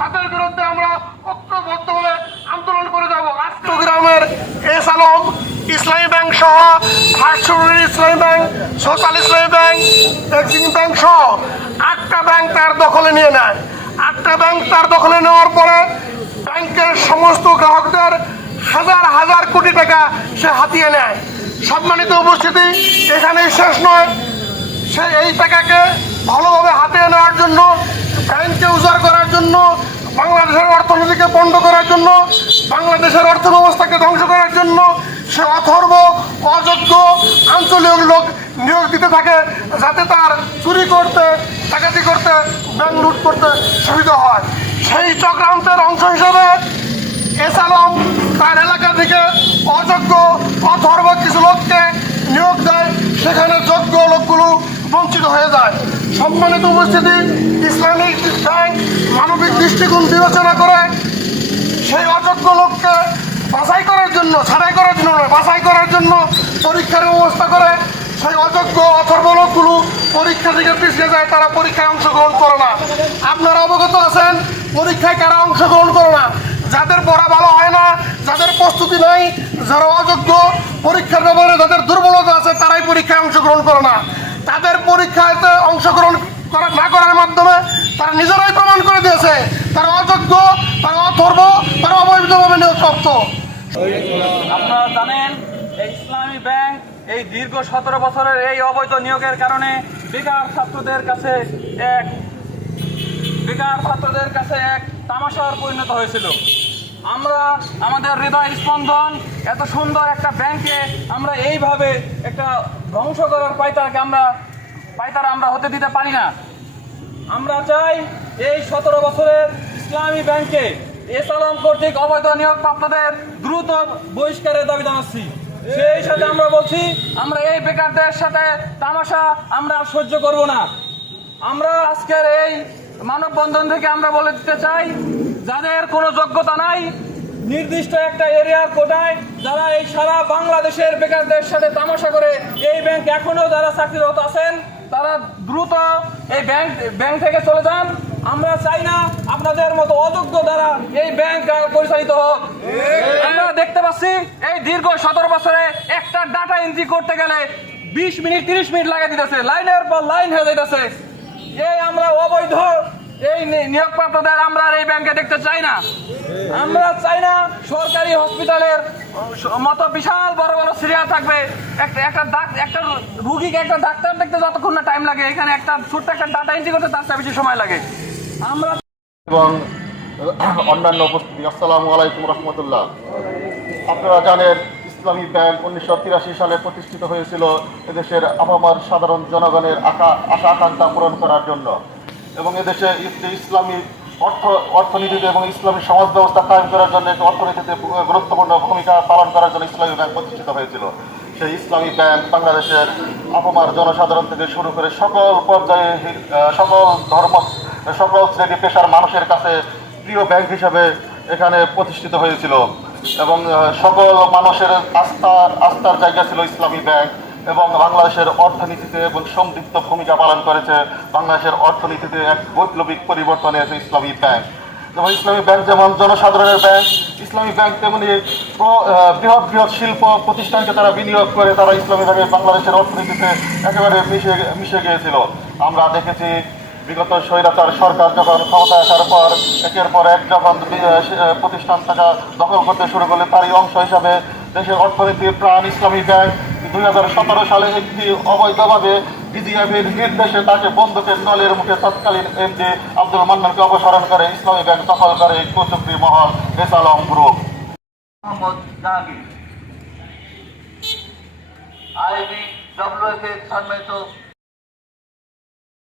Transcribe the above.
তাদের বিরুদ্ধে আমরা ঐক্যবদ্ধভাবে আন্দোলন করে যাব। রাষ্ট্রগ্রামের এস আলম ইসলামী ব্যাংক সহ হাটসুরি Islami bank, social Islami bank Exim bank সহ আটটা ব্যাংক তার দখলে নিয়ে নেয়। আটটা ব্যাংক তার দখলে নেওয়ার পরে ব্যাংকের সমস্ত গ্রাহকদের হাজার হাজার কোটি টাকা সে হাতিয়ে নেয়। সম্মানিত উপস্থিতি, এখানেই শেষ নয়। সে এই টাকাকে ভালোভাবে হাতিয়ে নেওয়ার জন্য ব্যাংককে উজাড় করার জন্য, বাংলাদেশের অর্থনীতিকে বন্ধ করার জন্য, বাংলাদেশের অর্থ ব্যবস্থাকে ধ্বংস করার জন্য সে অথর্ব, অযোগ্য, আঞ্চলিক লোক নিয়োগ দিতে থাকে যাতে তার চুরি করতে, ডাকাতি করতে, ব্যাংক লুট করতে সুবিধা হয়। সেই চক্রান্তের অংশ হিসাবে এস আলম তার এলাকা থেকে অযোগ্য, অথর্ব কিছু লোককে নিয়োগ দেয়। সেখানে যোগ্য লোকগুলো বঞ্চিত হয়ে যায়। সম্মানিত উপস্থিতি ইসলামিক ব্যাংক মানবিক দৃষ্টিকোণ বিবেচনা করে, সেই অযোগ্য লোককে বাছাই করার জন্য ছাড়াই করার জন্য নয়, বাছাই করার জন্য পরীক্ষার ব্যবস্থা করে, সেই অযোগ্য অথর্ব লোকগুলো পরীক্ষা থেকে পিছিয়ে যায়, তারা পরীক্ষায় অংশগ্রহণ করে না। আপনারা অবগত আছেন, পরীক্ষায় কারা অংশগ্রহণ করে না? যাদের পড়া ভালো হয় না, যাদের প্রস্তুতি নাই, যারা অযোগ্য, পরীক্ষার ব্যাপারে যাদের দুর্বলতা আছে তারাই পরীক্ষায় অংশগ্রহণ করে না তাদের পরীক্ষাতে অংশগ্রহণ করা না করার মাধ্যমে তারা নিজেরাই প্রমাণ করে দিয়েছে তারা অযোগ্য, তারা অথর্ব, তারা অবৈধভাবে নিয়োগপ্রাপ্ত। আপনারা জানেন ইসলামী ব্যাংক এই দীর্ঘ সতেরো বছরের এই অবৈধ নিয়োগের কারণে বেকার ছাত্রদের কাছে এক বেকার ছাত্রদের কাছে এক তামাশার পরিণত হয়েছিল। আমরা, আমাদের হৃদয় স্পন্দন, এত সুন্দর একটা ব্যাংকে আমরা এইভাবে একটা ধ্বংস করার পাইতারকে আমরা পাইতারা আমরা হতে দিতে পারি না। আমরা চাই এই সতেরো বছরের ইসলামী ব্যাংকে এস আলম কর্তৃক অবৈধ নিয়োগপ্রাপ্তদের দ্রুত বহিষ্কারের দাবি জানাচ্ছি। সেই সাথে আমরা বলছি, আমরা এই বেকারদের সাথে তামাশা আমরা সহ্য করব না। আমরা আজকের এই মানববন্ধন থেকে আমরা বলে দিতে চাই, যাদের কোনো যোগ্যতা নাই, নির্দিষ্ট একটা এরিয়ার কোটায় যারা এই সারা বাংলাদেশের বেকারদের সাথে তামাশা করে এই ব্যাংক এখনও যারা চাকরিরত আছেন, তারা দ্রুত এই ব্যাংক ব্যাংক থেকে চলে যান। আমরা চাই না আপনাদের মতো অযোগ্য দ্বারা এই ব্যাংক পরিচালিত হোক। আমরা দেখতে পাচ্ছি এই দীর্ঘ সতেরো বছরে একটা ডাটা এন্ট্রি করতে গেলে বিশ মিনিট তিরিশ মিনিট লাগে দিতেছে। লাইনের পর লাইন হয়ে যাইতেছে। এই আমরা অবৈধ এই নিয়োগপ্রাপ্তদের আমরা আর এই ব্যাংকে দেখতে চাই না। আমরা চাই না সরকারি হসপিটালের মতো বিশাল বড় বড় সিরিয়াল থাকবে। একটা একটা একটা রুগীকে একটা ডাক্তার দেখতে যতক্ষণ না টাইম লাগে। এখানে একটা ছোট্ট একটা ডাটা এন্ট্রি করতে তার চেয়ে বেশি সময় লাগে। এবং অন্যান্য উপস্থিতি। আসসালামু আলাইকুম রহমতুল্লাহ। আপনারা জানেন, ইসলামী ব্যাংক উনিশশো তিরাশি সালে প্রতিষ্ঠিত হয়েছিল এদেশের আপামার সাধারণ জনগণের আশা আশা আকাঙ্ক্ষা পূরণ করার জন্য। এবং এদেশে ইসলামী অর্থ, অর্থনীতিতে এবং ইসলামী সমাজ ব্যবস্থা কায়েম করার জন্য একটি অর্থনীতিতে গুরুত্বপূর্ণ ভূমিকা পালন করার জন্য ইসলামী ব্যাংক প্রতিষ্ঠিত হয়েছিল। সেই ইসলামী ব্যাংক বাংলাদেশের আপামার জনসাধারণ থেকে শুরু করে সকল পর্যায়ে সকল ধর্ম সকল শ্রেণি পেশার মানুষের কাছে প্রিয় ব্যাংক হিসাবে এখানে প্রতিষ্ঠিত হয়েছিল এবং সকল মানুষের আস্থার আস্থার জায়গা ছিল ইসলামী ব্যাংক এবং বাংলাদেশের অর্থনীতিতে এবং সমৃদ্ধ ভূমিকা পালন করেছে বাংলাদেশের অর্থনীতিতে এক বৈপ্লবিক পরিবর্তন এনেছে ইসলামী ব্যাংক যেমন ইসলামী ব্যাংক যেমন জনসাধারণের ব্যাংক ইসলামী ব্যাংক তেমনি বৃহৎ বৃহৎ শিল্প প্রতিষ্ঠানকে তারা বিনিয়োগ করে তারা ইসলামী ব্যাংকে বাংলাদেশের অর্থনীতিতে একেবারে মিশে মিশে গিয়েছিল। আমরা দেখেছি বিগত স্বৈরাচার সরকার যখন ক্ষমতায় আসার পর, একের পর এক যখন প্রতিষ্ঠান থাকা দখল করতে শুরু করলে তারই অংশ হিসাবে দেশের অর্থনীতির প্রাণ, ইসলামী ব্যাংক দুই হাজার সতেরো সালে একটি অবৈধভাবে বিজিএফের নির্দেশে তাকে বন্দুকের নলের মুখে তৎকালীন এমডি আব্দুল মান্নানকে অপসারণ করে ইসলামী ব্যাংক দখল করে কুচক্রি মহল S Alam group. IB WF সম্মানিত